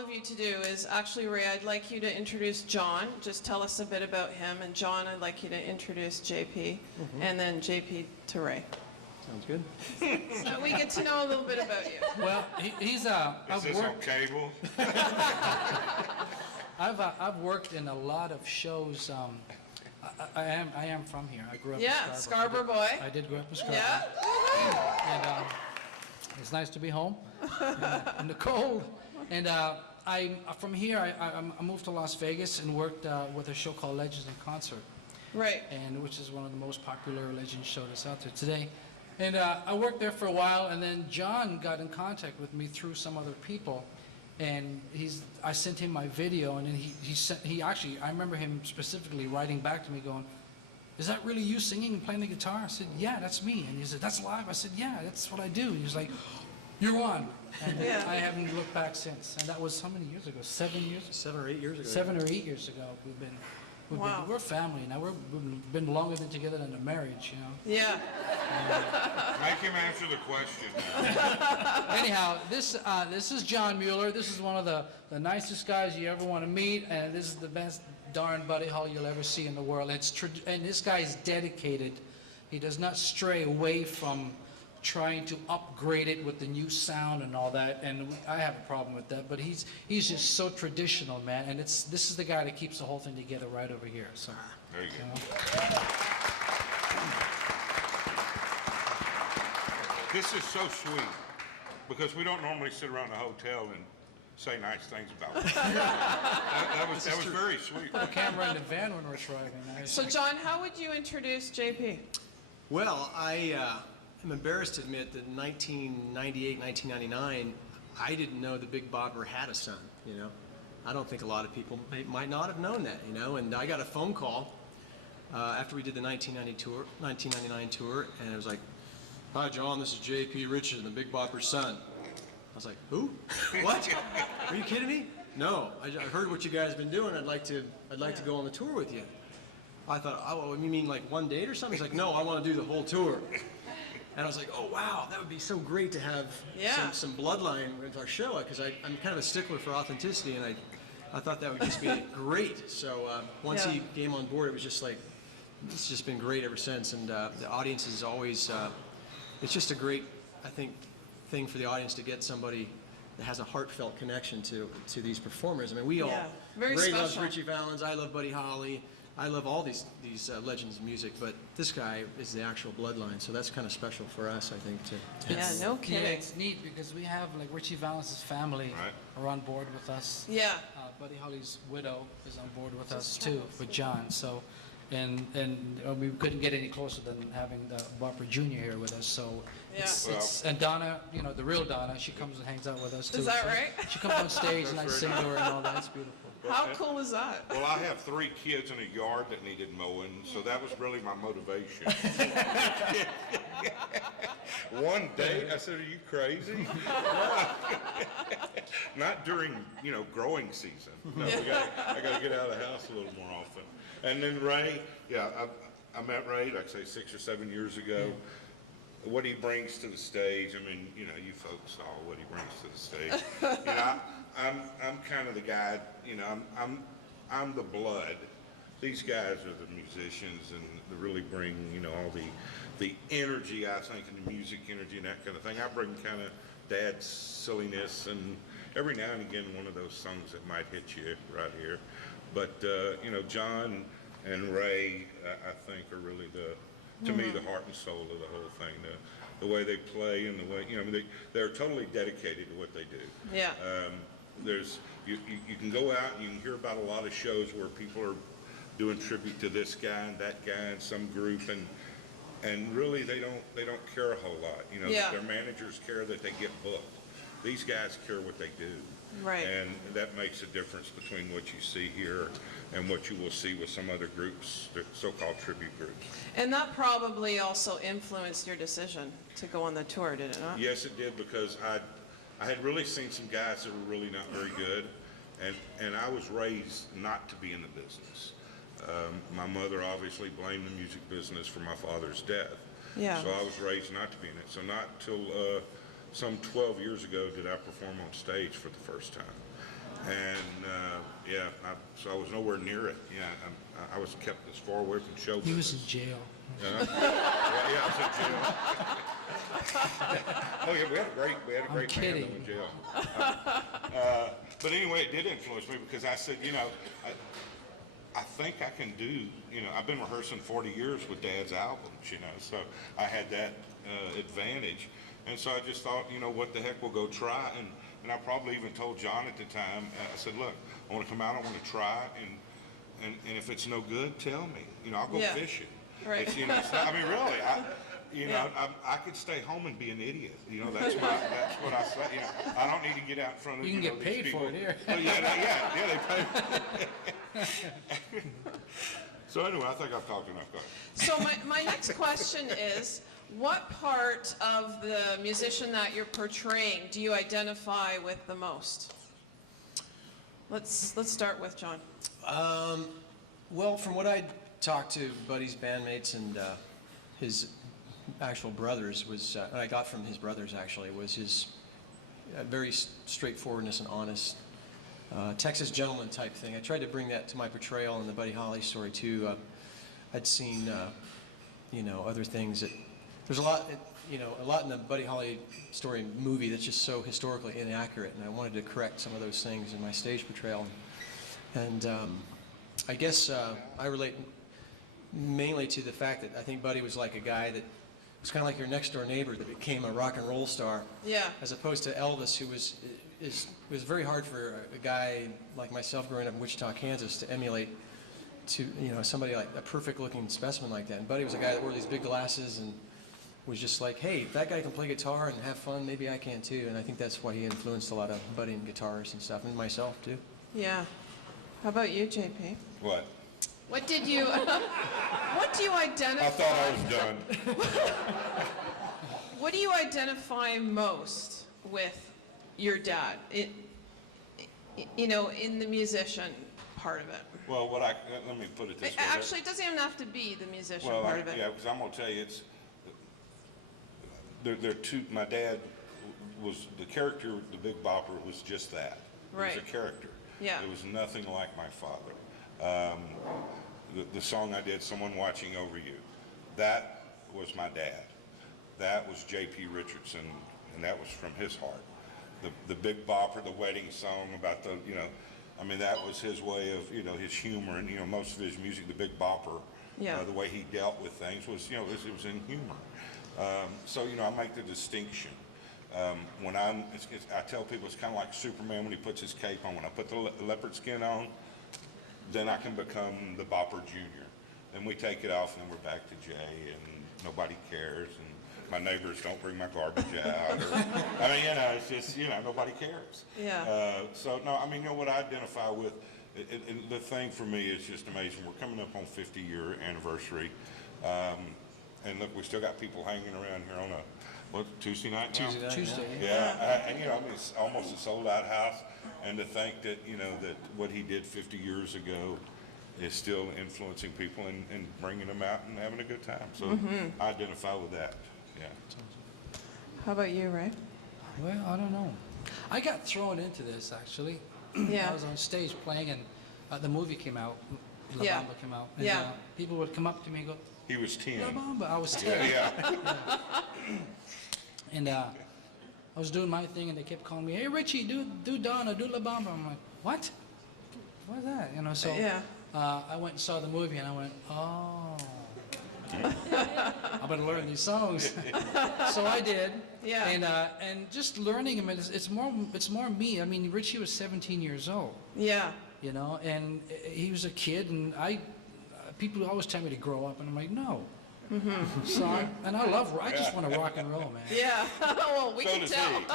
of you to do is actually, Ray, I'd like you to introduce John. Just tell us a bit about him. And John, I'd like you to introduce JP. And then JP to Ray. Sounds good. So we get to know a little bit about you. Well, he's Is this on cable? I've worked in a lot of shows. I am from here. I grew up in Scarborough boy. I did grow up in Scarborough. Yeah. And it's nice to be home in the cold. And from here, I moved to Las Vegas and worked with a show called Legends in Concert. Right. And which is one of the most popular Legends shows that's out there today. And I worked there for a while, and then John got in contact with me through some other people. And I sent him my video, and then he actually, I remember him specifically writing back to me going, "Is that really you singing and playing the guitar?" I said, "Yeah, that's me." And he said, "That's live?" I said, "Yeah, that's what I do." He was like, "You're on." And I haven't looked back since. And that was how many years ago? 7 years? 7 or 8 years ago. 7 or 8 years ago. We're family now. We've been longer than together than a marriage, you know. Yeah. Make him answer the question. Anyhow, this is John Mueller. This is one of the nicest guys you ever want to meet, and this is the best darn Buddy Holly you'll ever see in the world. And this guy is dedicated. He does not stray away from trying to upgrade it with the new sound and all that, and I have a problem with that, but he's just so traditional, man, and this is the guy that keeps the whole thing together right over here. So there you go. This is so sweet, because we don't normally sit around a hotel and say nice things about it. that was very sweet. Put a camera in the van when we're driving. So John, how would you introduce JP? Well, I'm embarrassed to admit that in 1998, 1999, I didn't know the Big Bopper had a son, you know. I don't think a lot of people might not have known that, you know, and I got a phone call after we did the 1999 tour, and it was like, "Hi, John, this is J.P. Richard, the Big Bopper's son." I was like, "Who? What? Are you kidding me?" "No, I heard what you guys have been doing. I'd like to go on the tour with you." I thought, "Oh, you mean like one date or something?" He's like, "No, I want to do the whole tour." And I was like, "Oh, wow, that would be so great to have some bloodline with our show," because I'm kind of a stickler for authenticity, and I thought that would just be great. So once he came on board, it was just like, it's just been great ever since. And the audience is always, it's just a great, I think, thing for the audience to get somebody that has a heartfelt connection to these performers. I mean, we all, Ray loves Ritchie Valens, I love Buddy Holly, I love all these legends of music, but this guy is the actual bloodline, so that's kind of special for us, I think, too. Yeah, no kidding. Yeah, it's neat because we have like Ritchie Valens' family are on board with us. Yeah. Buddy Holly's widow is on board with us too, with John. So, and we couldn't get any closer than having the Bopper Jr. here with us. So it's and Donna, you know, the real Donna, she comes and hangs out with us too. Is that right? She comes on stage and I sing to her and all that. It's beautiful. How cool is that? Well, I have 3 kids in a yard that needed mowing, so that was really my motivation. One day, I said, "Are you crazy?" Not during, you know, growing season. No, I got to get out of the house a little more often. And then Ray, I met Ray, like say 6 or 7 years ago. What he brings to the stage, I mean, you know, you folks saw what he brings to the stage. You know, I'm kind of the guy, you know, I'm the blood. These guys are the musicians, and they really bring, you know, all the energy, I think, and the music energy and that kind of thing. I bring kind of dad's silliness, and every now and again one of those songs that might hit you right here. But you know, John and Ray, I think, are really to me, the heart and soul of the whole thing. The way they play and the way, you know, they're totally dedicated to what they do. Yeah. You can go out and you can hear about a lot of shows where people are doing tribute to this guy and that guy and some group, and really they don't care a whole lot. You know, their managers care that they get booked. These guys care what they do. Right. And that makes a difference between what you see here and what you will see with some other groups, the so-called tribute groups. And that probably also influenced your decision to go on the tour, did it not? Yes, it did, because I had really seen some guys that were really not very good, and I was raised not to be in the business. My mother obviously blamed the music business for my father's death. Yeah. So I was raised not to be in it. So not till some 12 years ago did I perform on stage for the first time. And yeah, so I was nowhere near it. Yeah, I was kept as far away from show He was in business. jail. Yeah, I was in jail. Oh yeah, we had a great band though kidding. in jail. But anyway, it did influence me because I said, I think I can do, I've been rehearsing 40 years with Dad's albums, so I had that advantage. And so I just thought, what the heck, we'll go try. And I probably even told John at the time, I said, look, I want to come out, I want to try, and if it's no good, tell me. I'll go Yeah. fishing. Right. It's, it's not, I mean, really, I could stay home and be an idiot. That's what I say. I don't need to get out in front of You can get these paid people. for it here. Well, yeah, they pay. So anyway, I think I've talked enough. Go ahead. So my next question is, what part of the musician that you're portraying do you identify with the most? Let's start with John. Well, from what I talked to Buddy's bandmates and his actual brothers, what I got from his brothers actually was his very straightforwardness and honest Texas gentleman type thing. I tried to bring that to my portrayal in the Buddy Holly story too. I'd seen, other things that there's a lot in the Buddy Holly story movie that's just so historically inaccurate, and I wanted to correct some of those things in my stage portrayal. And I guess I relate mainly to the fact that I think Buddy was like a guy that was kind of like your next door neighbor that became a rock and roll star. Yeah. As opposed to Elvis, who was very hard for a guy like myself growing up in Wichita, Kansas, to emulate to somebody like a perfect looking specimen like that. And Buddy was a guy that wore these big glasses and was just like, hey, if that guy can play guitar and have fun, maybe I can too. And I think that's why he influenced a lot of budding guitarists and stuff, and myself too. Yeah. How about you, JP? What? What do you identify? I thought I was done. What do you identify most with your dad? In the musician part of it. Well, let me put it this way. Actually, it doesn't even have to be the musician Well, part of it. yeah, because I'm going to tell you, there are two. My dad was the character. The Big Bopper was just that. Right. He was a character. Yeah. It was nothing like my father. The song I did, "Someone Watching Over You," that was my dad. That was J.P. Richardson, and that was from his heart. The Big Bopper, the wedding song about that was his way of, his humor, and, most of his music, the Big Bopper, Yeah. the way he dealt with things was, it was in humor. So, I make the distinction. When I tell people it's kind of like Superman when he puts his cape on. When I put the leopard skin on, then I can become the Bopper Jr. Then we take it off, and then we're back to Jay, and nobody cares, and my neighbors don't bring my garbage out. It's just, nobody cares. Yeah. So, no, what I identify with, the thing for me is just amazing. We're coming up on 50-year anniversary. And look, we still got people hanging around here on Tuesday night now? Tuesday night. Tuesday. Yeah, it's almost a sold-out house. And to think that, that what he did 50 years ago is still influencing people and bringing them out and having a good time. So I identify with that. Yeah. How about you, Ray? Well, I don't know. I got thrown into this, actually. Yeah. I was on stage playing, and the movie came out. La Yeah. Bamba came out. And, Yeah. people would come up to me and go, He was 10. La Bamba. I was 10. Yeah. And I was doing my thing, and they kept calling me, hey, Richie, do Donna, do La Bamba. I'm like, what? What's that? So Yeah. I went and saw the movie, and I went, oh. I better learn these songs. So I did. Yeah. And just learning them, it's more me. Richie was 17 years old, Yeah. and he was a kid, and people always tell me to grow up, and I'm like, no. So I just want to rock and roll, man. Yeah. Well, we So can does tell. he.